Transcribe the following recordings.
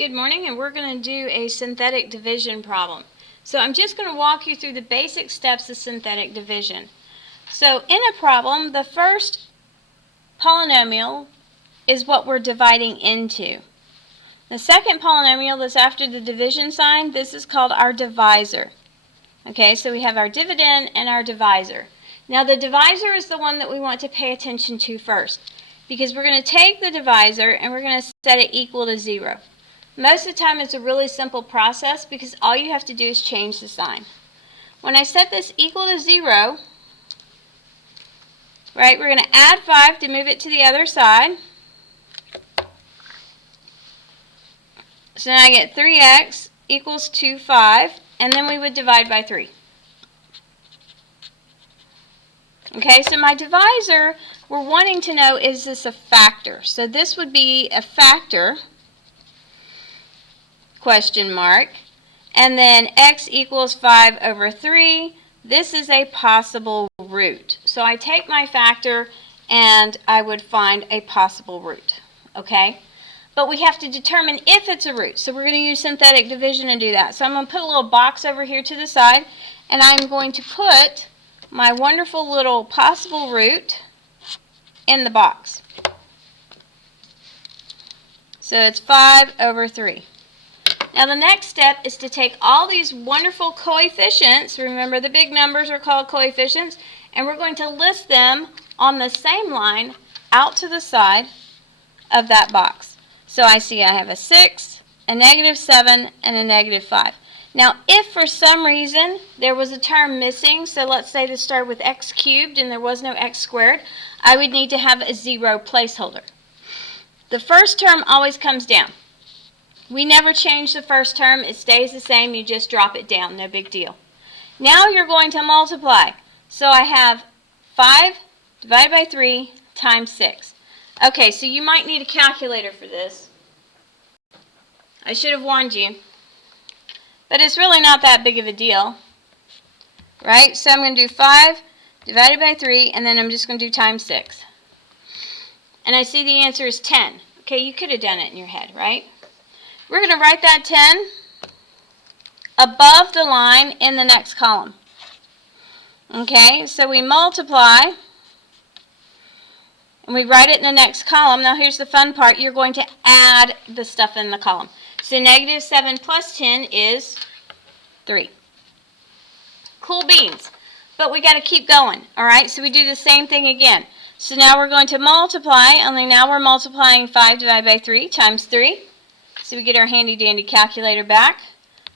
Good morning, and we're going to do a synthetic division problem. So I'm just going to walk you through the basic steps of synthetic division. So in a problem, the first polynomial is what we're dividing into. The second polynomial that's after the division sign, this is called our divisor. Okay, so we have our dividend and our divisor. Now the divisor is the one that we want to pay attention to first, because we're going to take the divisor and we're going to set it equal to 0. Most of the time it's a really simple process because all you have to do is change the sign. When I set this equal to 0, right, we're going to add 5 to move it to the other side. So now I get 3x equals 5, and then we would divide by 3. Okay, so my divisor, we're wanting to know, is this a factor? So this would be a factor, question mark, and then x equals 5 over 3. This is a possible root. So I take my factor and I would find a possible root, okay? But we have to determine if it's a root. So we're going to use synthetic division to do that. So I'm going to put a little box over here to the side, and I'm going to put my wonderful little possible root in the box. So it's 5 over 3. Now the next step is to take all these wonderful coefficients, remember the big numbers are called coefficients, and we're going to list them on the same line out to the side of that box. So I see I have a 6, a -7, and a -5. Now if for some reason there was a term missing, so let's say this started with x cubed and there was no x squared, I would need to have a 0 placeholder. The first term always comes down. We never change the first term. It stays the same. You just drop it down. No big deal. Now you're going to multiply. So I have 5 divided by 3 times 6. Okay, so you might need a calculator for this. I should have warned you. But it's really not that big of a deal. Right? So I'm going to do 5 divided by 3, and then I'm just going to do times 6. And I see the answer is 10. Okay, you could have done it in your head, right? We're going to write that 10 above the line in the next column. Okay, so we multiply, and we write it in the next column. Now here's the fun part. You're going to add the stuff in the column. So -7 plus 10 is 3. Cool beans. But we got to keep going. All right, so we do the same thing again. So now we're going to multiply, only now we're multiplying 5 divided by 3 times 3. So we get our handy dandy calculator back.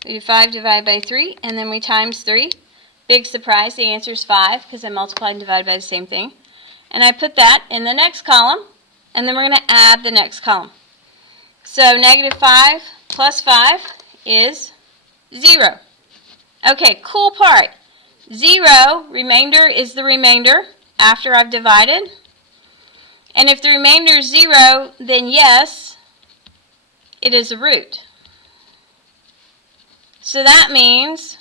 We do 5 divided by 3, and then we times 3. Big surprise, the answer is 5 because I multiplied and divided by the same thing. And I put that in the next column, and then we're going to add the next column. So -5 plus 5 is 0. Okay, cool part. 0, remainder, is the remainder after I've divided. And if the remainder is 0, then yes, it is a root. So that means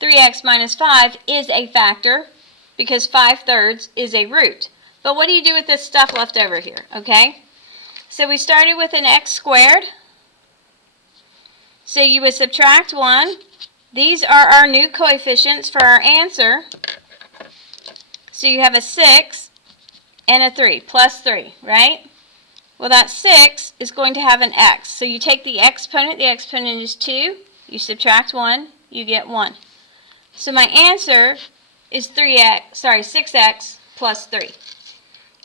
3x minus 5 is a factor because 5/3 is a root. But what do you do with this stuff left over here? Okay? So we started with an x squared. So you would subtract 1. These are our new coefficients for our answer. So you have a 6 and a 3, plus 3, right? Well, that 6 is going to have an x. So you take the exponent is 2, you subtract 1, you get 1. So my answer is 6x plus 3.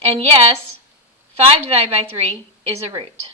And yes, 5 divided by 3 is a root.